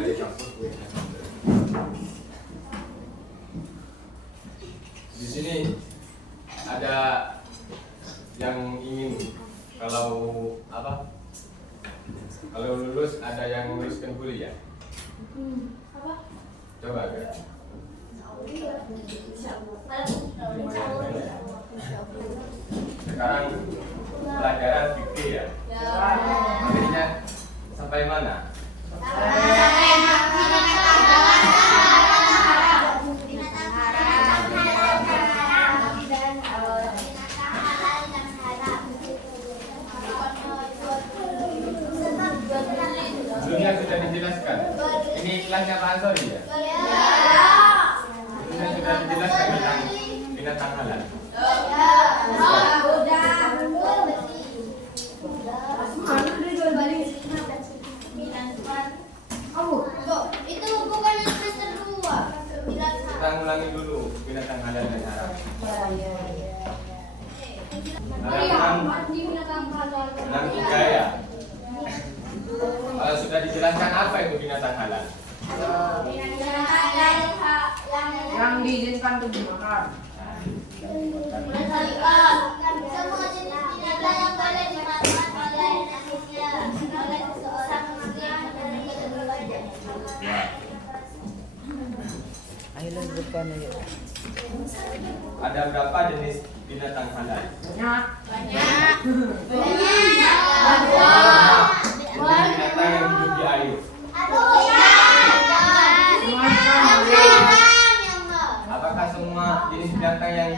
dari kampus gue. Di sini ada yang ingin kalau apa? Kalau lulus ada yang luluskan kuliah. Coba ya. Sekarang pelajaran fikih ya. Materinya sampai mana? Sebelumnya sudah dijelaskan. Ini kelasnya Pak Ansori ya? Sebelumnya sudah dijelaskan tentang binatang halal. Itu bukan semester 2. Kita ulangi dulu binatang halal dan haram. Halaman 3 ya. Kalau sudah dijelaskan apa itu binatang halal? Yang diizinkan untuk dimakan. Semua jenis binatang yang boleh dimakan oleh manusia, oleh seseorang muslim Ya. Ayo depan ayo. Ada berapa jenis binatang halal? Banyak. Jenis binatang yang hidup di air. Apakah semua jenis binatang yang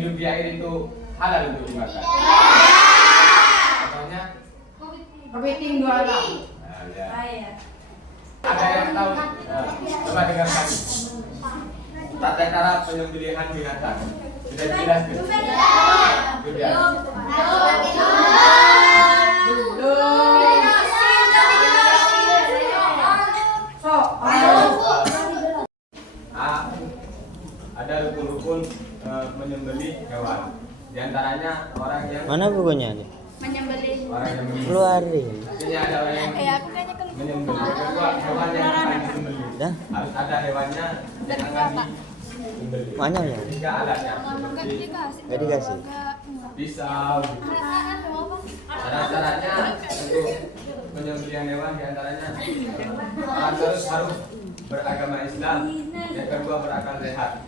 hidup di air itu halal untuk dimakan? Contohnya? Kepiting 2 alam. Nah, ya. Ada yang tahu? Coba dengarkan. Tata cara penyembelihan binatang sudah dijelaskan? Sudah. Ada rukun-rukun menyembelih hewan. Di antaranya orang yang Mana bukunya nih? orang yang Keluarin. Artinya ada orang yang menyembelih. Kedua, hewan yang akan disembelih. Dah. Harus ada hewannya yang akan disembelih. Mana ya? Tiga alatnya seperti Gak dikasih. pisau. Gitu. Syarat-syaratnya untuk penyembelihan hewan diantaranya orang harus beragama Islam, yang kedua berakal sehat.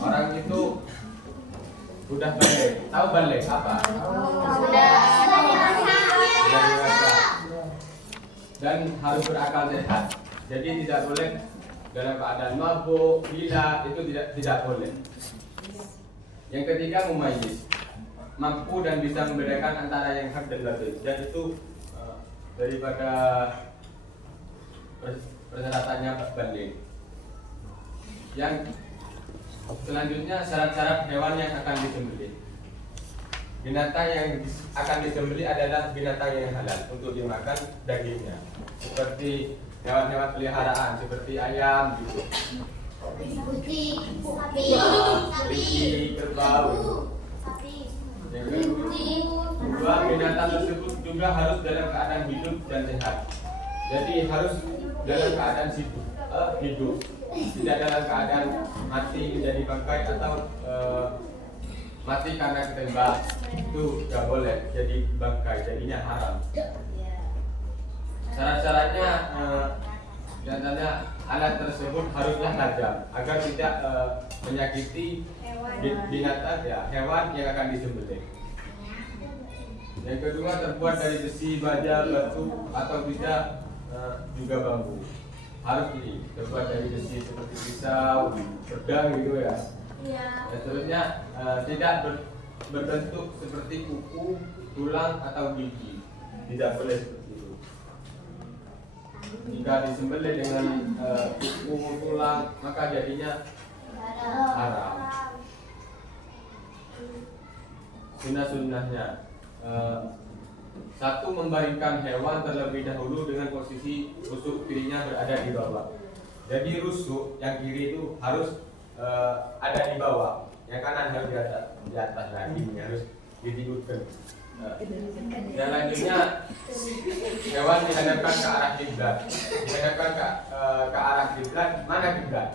Orang itu sudah balik. Tahu balik apa? Sudah dewasa. Dan harus berakal sehat. Jadi tidak boleh dalam keadaan mabuk, gila, itu tidak boleh. Yang ketiga mumayyiz, mampu dan bisa membedakan antara yang hak dan batil. Dan itu daripada persyaratannya balik. Yang selanjutnya syarat-syarat hewan yang akan disembelih. Binatang yang akan disembelih adalah binatang yang halal untuk dimakan dagingnya, seperti hewan-hewan peliharaan seperti ayam gitu, sapi, kerbau. Yang kedua, binatang tersebut juga harus dalam keadaan hidup dan sehat. Jadi harus dalam keadaan hidup, tidak dalam keadaan mati menjadi bangkai atau mati karena ketembak. Itu tidak boleh jadi bangkai, jadinya haram. Syarat-syaratnya diantaranya alat tersebut haruslah tajam agar tidak menyakiti binatang ya hewan yang akan disembelih. Yang kedua, terbuat dari besi, baja, batu atau tidak juga bambu. Harus ini terbuat dari besi seperti pisau, pedang gitu ya. Dan seterusnya tidak berbentuk seperti kuku, tulang atau gigi. Tidak boleh seperti itu. Jika disembelih dengan kuku, tulang, maka jadinya haram. Sunnah-sunnahnya, satu, membaringkan hewan terlebih dahulu dengan posisi rusuk kirinya berada di bawah. Jadi rusuk yang kiri itu harus ada di bawah, yang kanan harus di atas lagi, harus ditidurkan. Yang lanjutnya hewan dihadapkan ke arah kiblat. Dihadapkan ke arah kiblat. Mana kiblat?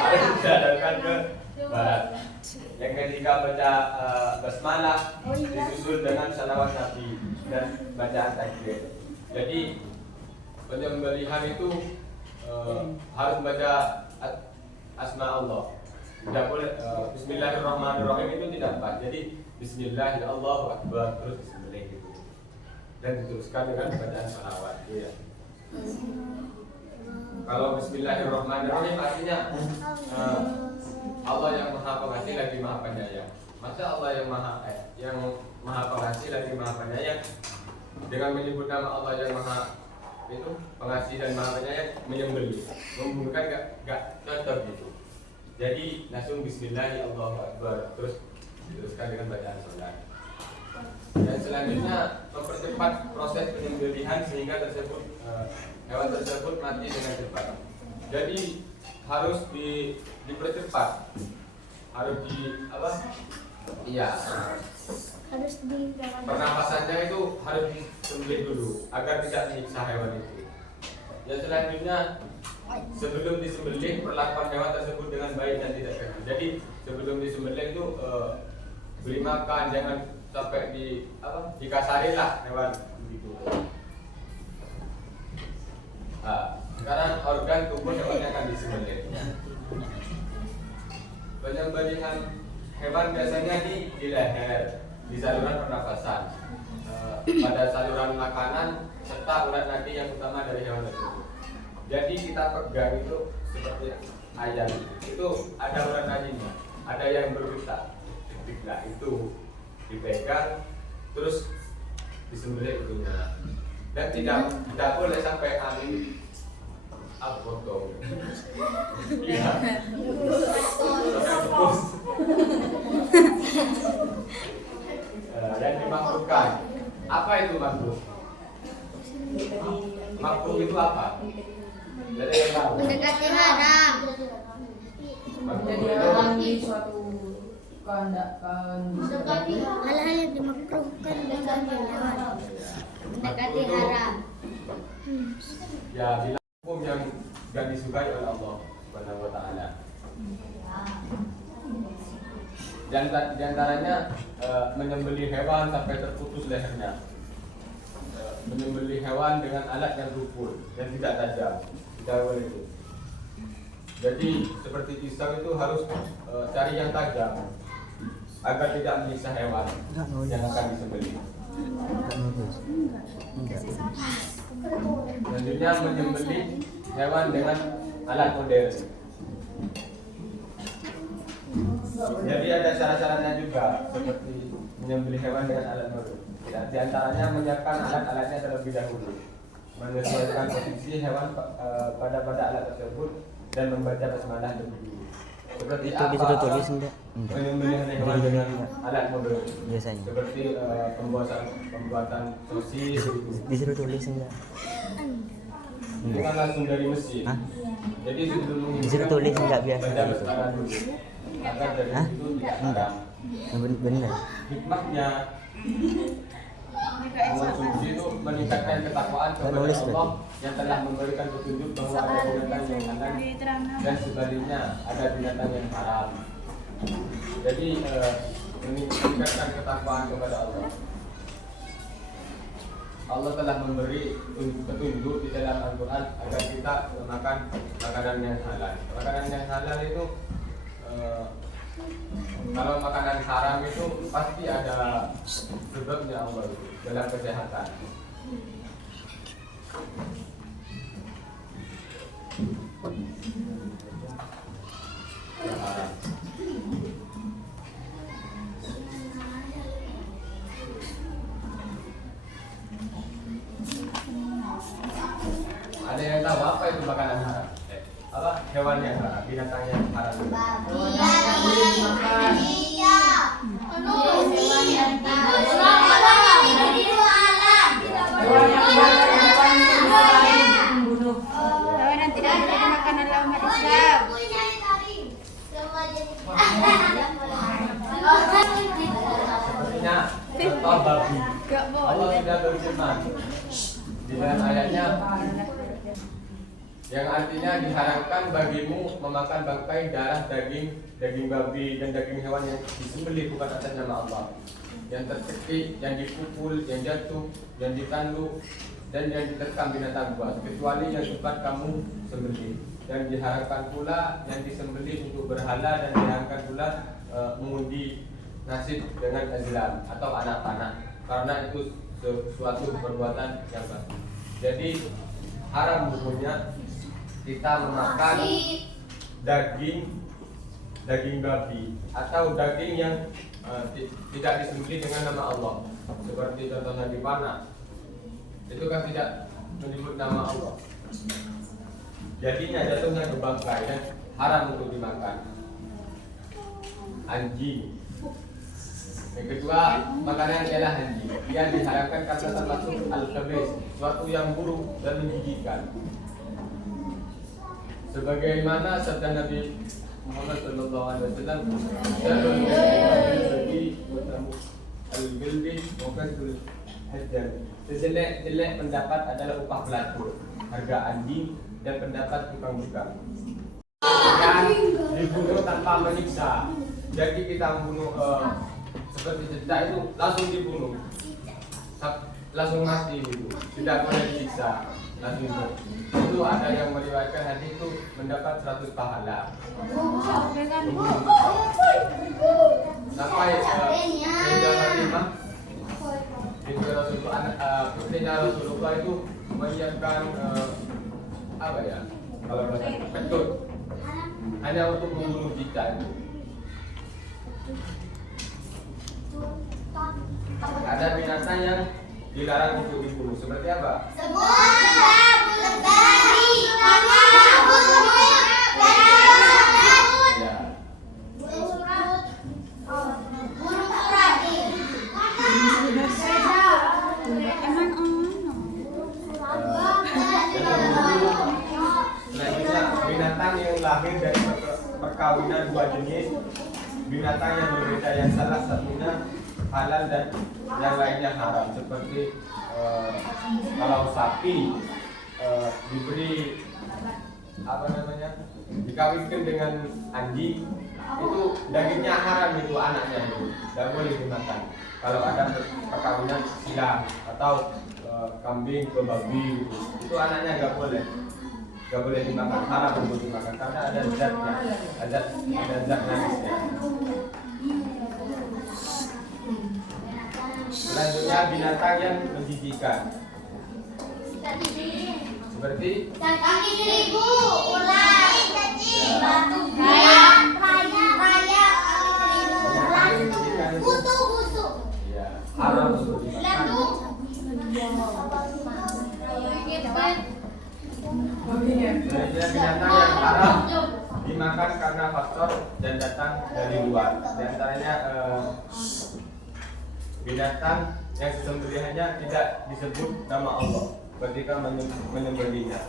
Harus dihadapkan ke barat. Yang ketiga baca basmalah disusul dengan salawat Nabi dan bacaan takbir. Jadi penyembelihan itu harus baca asma Allah. Tidak boleh Bismillahirrahmanirrahim itu tidak pas. Jadi Bismillahirrahmanirrahim terus disembelih gitu. Dan diteruskan dengan bacaan salawat. Iya. Kalau Bismillahirrahmanirrahim artinya Allah yang Maha Pengasih lagi Maha Penyayang. Masa Allah yang Maha Pengasih lagi Maha Penyayang dengan menyebut nama Allah yang Maha itu Pengasih dan Maha Penyayang menyembelih, membunuh kan gak cocok gitu. Jadi langsung Bismillahirrahmanirrahim terus diteruskan dengan bacaan salat. Dan selanjutnya mempercepat proses penyembelihan sehingga hewan tersebut mati dengan cepat. Jadi harus dipercepat, harus Harus di pernapasannya itu harus disembelih dulu agar tidak menyiksa hewan itu. Yang selanjutnya sebelum disembelih perlakuan hewan tersebut dengan baik dan tidak kekeh. Jadi sebelum disembelih itu beri makan, jangan sampai dikasarin lah hewan begitu. Sekarang organ tubuh hewan yang akan disembelih. Penyembelihan hewan biasanya di leher, di saluran pernafasan, pada saluran makanan serta urat nadi yang utama dari hewan tersebut. Jadi kita pegang itu seperti ayam, itu ada urat nadinya, ada yang bergetar. Nah itu dipegang terus disembelih itunya, dan tidak boleh sampai angin potong. Iya. Dan dimakruhkan. Apa itu makruh? Makruh itu apa? Jadi yang tahu. mendekati haram. Makruh Jadi itu alami suatu kehendakan. Hal-hal yang dimakruhkan dengan hewan. Mendekati haram. ya bilang hukum yang gak disukai oleh Allah Subhanahu wa taala. Di antaranya menyembelih hewan sampai terputus lehernya. Menyembelih hewan dengan alat yang tumpul dan tidak tajam. Tidak boleh itu. Jadi seperti pisau itu harus cari yang tajam agar tidak menyiksa hewan yang akan disembelih. Selanjutnya menyembelih hewan dengan alat modern. Jadi ada cara-caranya juga seperti menyembelih hewan dengan alat modern. Di antaranya menyiapkan alat-alatnya terlebih dahulu, menyesuaikan posisi hewan pada alat tersebut dan membaca basmalah lebih dulu. Seperti Itu apa disuruh tulis enggak? menyembelih hewan dengan alat modern? Biasanya. Seperti pembuatan sosis. Disuruh tulis enggak? Itu kan langsung dari mesin. Hah? Jadi sebelum Disuruh tulis enggak biasa baca gitu? basmalah dulu agar dari Hah? itu tidak Enggak. haram. Benar. Hikmahnya mengonsumsi itu meningkatkan ketakwaan kepada nulis Allah yang telah memberikan petunjuk bahwa ada binatang yang halal dan sebaliknya ada binatang yang haram. Jadi meningkatkan ketakwaan kepada Allah. Allah telah memberi petunjuk di dalam Al-Quran agar kita makan makanan yang halal. Makanan yang halal itu kalau makanan haram itu pasti ada sebabnya Allah itu dalam kesehatan. Haram. Ada yang tahu apa itu makanan haram? Apa hewan yang haram, binatang yang haram? Hewan yang tidak membunuh. atau babi. Allah sudah berfirman di dalam ayatnya yang artinya diharamkan bagimu memakan bangkai, darah, daging babi dan daging hewan yang disembelih bukan atas nama Allah, yang tercekik, yang dipukul, yang jatuh, yang ditanduk dan yang diterkam binatang buas kecuali yang sempat kamu sembelih. Dan diharamkan pula yang disembelih untuk berhala dan diharamkan pula mengundi nasib dengan azlam atau anak panah karena itu suatu perbuatan yang baik. Jadi haram hukumnya kita memakan daging babi atau daging yang tidak disembelih dengan nama Allah, seperti contohnya dipanah, itu kan tidak menyebut nama Allah, jadinya jatuhnya ke bangkai dan haram untuk dimakan. Anjing. Yang kedua, makanan ialah anjing. Ia diharamkan karena termasuk al-khabis, suatu yang buruk dan menjijikkan. Sebagaimana sabda Nabi Muhammad SAW, sejelek-jelek pendapat adalah upah pelaku, harga anjing dan pendapat tukang buka. Dan dibunuh tanpa menyiksa. Jadi kita membunuh seperti cicak itu langsung dibunuh, langsung mati gitu, tidak boleh disiksa, langsung dibunuh. Itu ada yang meriwayatkan hadis itu mendapat 100 pahala. Sampai Sayyidah Fatimah binti Rasulullah, putrinya Rasulullah itu menyiapkan apa ya? Kalau bahasa petut hanya untuk membunuh cicak itu. Ada binatang yang dilarang untuk dibunuh, seperti apa? Selanjutnya binatang yang lahir dari perkawinan dua jenis binatang yang berbeda, yang salah satunya halal dan yang lainnya haram, seperti kalau sapi diberi apa namanya, dikawinkan dengan anjing, itu dagingnya haram, itu anaknya itu tidak boleh dimakan. Kalau ada perkawinan silang atau kambing ke babi itu anaknya nggak boleh dimakan, haram untuk dimakan karena ada zatnya, ada zat najisnya. Selanjutnya binatang yang menjijikan, seperti kaki 1000, ular, batu, raya, kutu, ya, haram untuk dimakan. Selanjutnya binatang yang haram dimakan karena faktor dan datang dari luar. Di antaranya binatang yang sesembelihannya tidak disebut nama Allah ketika menyembelihnya.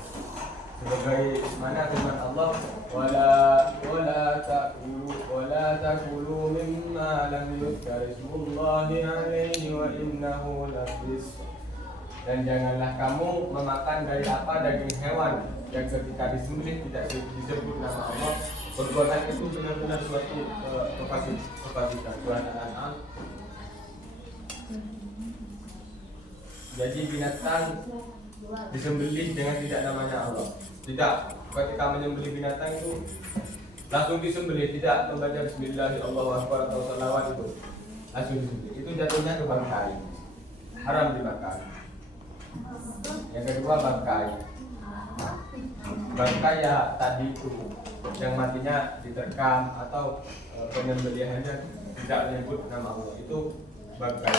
Sebagaimana firman Allah, wala takulu mimma lam yuzkar ismullahi alaihi wa innahu lafisq. Dan janganlah kamu memakan dari apa daging hewan yang ketika disembelih tidak disebut nama Allah. Perbuatan itu benar-benar suatu kefasikan. Surah Al-An'am. Jadi binatang disembelih dengan tidak namanya Allah. Tidak, ketika menyembelih binatang itu langsung disembelih, tidak membaca Bismillahirrahmanirrahim atau salawat itu, langsung disembelih. Itu jatuhnya ke bangkai, haram dimakan. Yang kedua bangkai ya tadi itu yang matinya diterkam atau penyembelihannya tidak menyebut nama Allah, itu bangkai.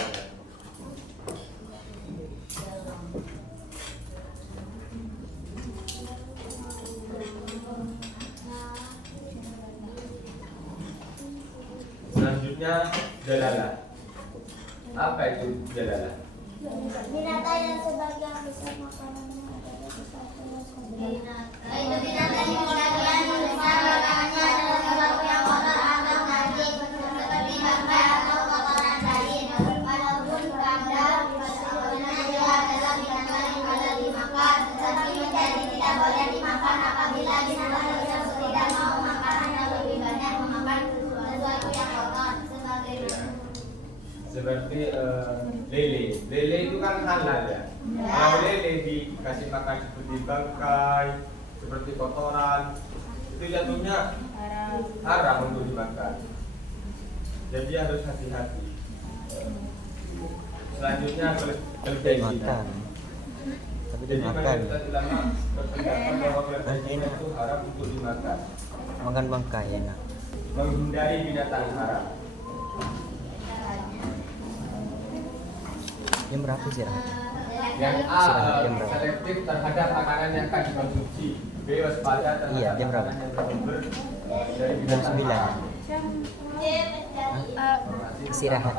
Selanjutnya jalalah. Apa itu jalalah? binatang yang sebagian besar makanannya adalah sesuatu yang binatang yang sebagian besar makanannya adalah sesuatu yang kotor atau najis, seperti bangkai atau kotoran lain. Walaupun seperti lele. Lele itu kan halal ya. Kalau lele dikasih makan seperti bangkai, seperti kotoran, itu jatuhnya haram untuk dimakan. Jadi harus hati-hati. Selanjutnya keledai Makan. Tapi Jadi dimakan. mayoritas ulama berpendapat bahwa keledai Cina itu haram untuk dimakan. Makan bangkai enak. Menghindari binatang haram. Jam berapa sih Rah? Yang A Istirahat jam berapa? selektif terhadap makanan yang akan dikonsumsi. B waspada terhadap Iya, jam berapa? makanan yang bersumber dari Jam binatang 9. haram. Istirahat.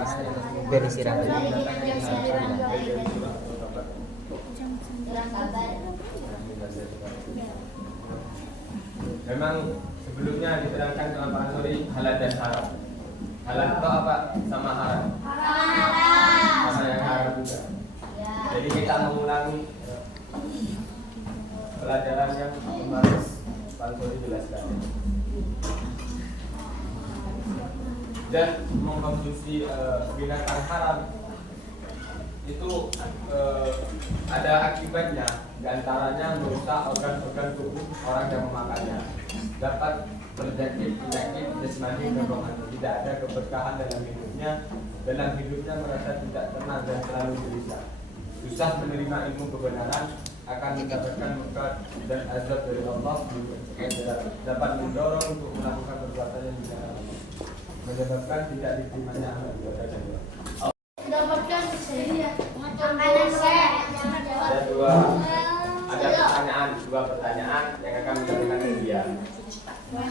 Biar istirahat. Memang sebelumnya diterangkan dalam Al-Qur'an halal dan haram. Halal itu apa? Sama haram. Sama yang haram juga. Jadi kita mengulangi pelajaran yang kemarin Al-Qur'an jelaskan. Dan mengkonsumsi binatang haram itu ada akibatnya, diantaranya merusak organ-organ tubuh orang yang memakannya, dapat terjadi penyakit jasmani dan rohani, tidak ada keberkahan dalam hidupnya merasa tidak tenang dan selalu gelisah, susah menerima ilmu kebenaran, akan mendapatkan murka dan azab dari Allah, dapat mendorong untuk melakukan perbuatan yang tidak Allah, menyebabkan tidak diterimanya amal ibadah dan doa. Ada dua pertanyaan yang akan mendapatkan hadiah. 28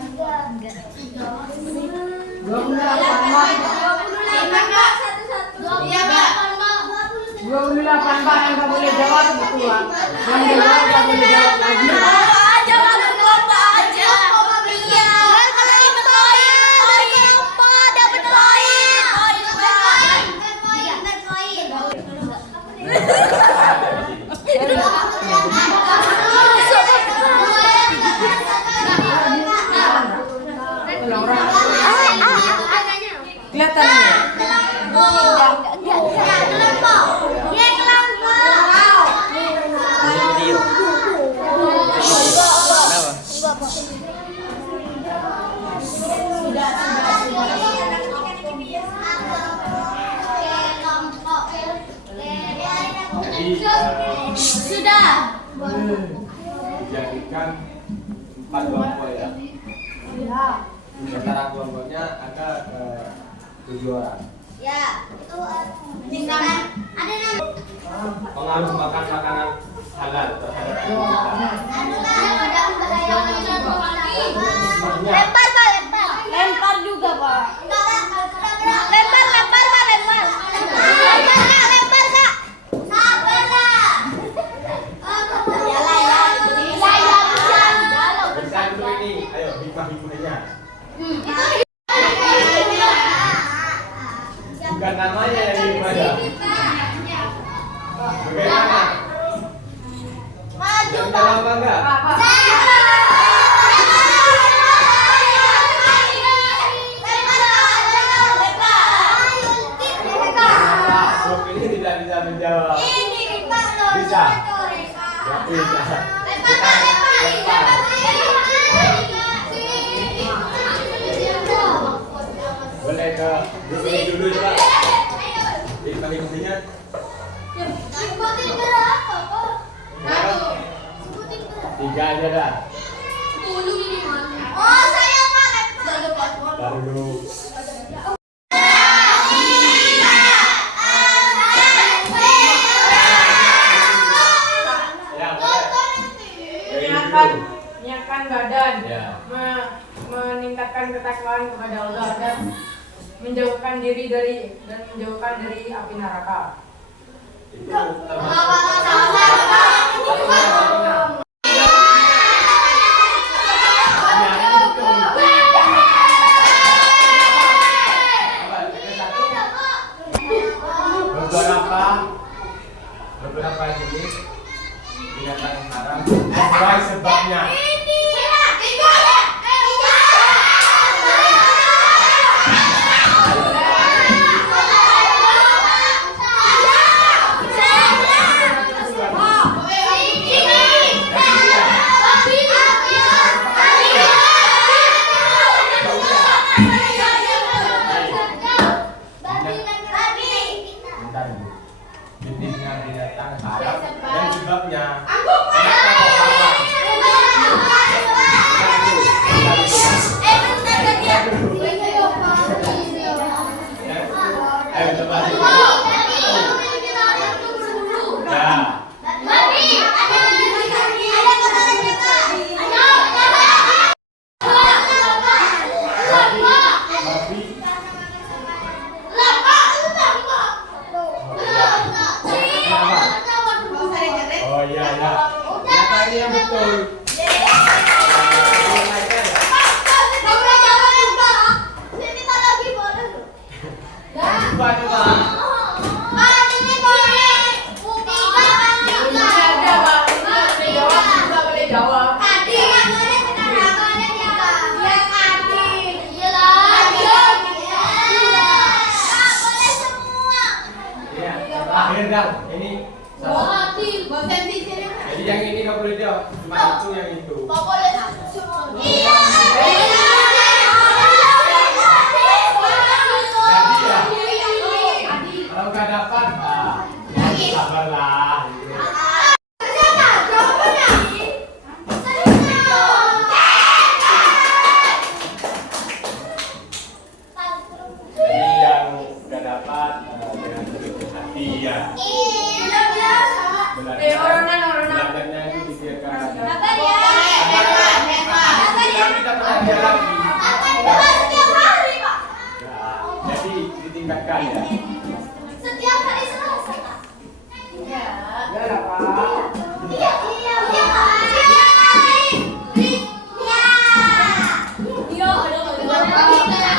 Pak yang nggak boleh jawab berdua. Yang jawab nggak boleh jawab lagi. Kelihatan ya? Video. Kenapa? Jadi Sudah. jadikan 4 kelompok ya. Sementara kelompoknya ada 7 orang. Ya, itu tinggal ada nama. Pengaruh makan makanan halal terhadap tubuh kita. Lempar Pak, lempar. Lempar juga Pak. Lempar, lempar Pak, lempar. Lempar Kak, lempar Kak. Sabar Kak. Ya lah ya. Ya bisa. Bisa dulu ini, ayo hikmah-hikmahnya. Bukan namanya yang hikmahnya. Bagaimana? Maju Yang Pak. dalam enggak? Grup ini tidak bisa menjawab. Bisa. Ya, bisa. Boleh ke grup ini dulu coba. Hikmah-hikmahnya. Tiga aja dah. Oh, saya Pak. Taruh dulu. Ya, boleh. Menyiapkan badan, Ya. meningkatkan ketakwaan kepada Allah dan menjauhkan diri dari api neraka. Itu termasuk. Beberapa jenis binatang haram sesuai sebabnya. coba sih. Ya. Babi. Oh iya ya. Ya tadi yang betul. Coba coba. Iya. Terakhir dah. Ini salah. Jadi yang ini nggak boleh jawab. Cuma itu yang itu. Jadi ya. Kalau nggak dapat, ya sabarlah. Jadi yang nggak dapat dengan sedikit hati ya. Benar-benarnya itu disediakan. Tapi kita belajar lagi. Ya, jadi ditingkatkan ya. Setiap hari Selasa, Kak. Ya lah, Pak. Iya. Setiap hari. Iya. Iya, ada.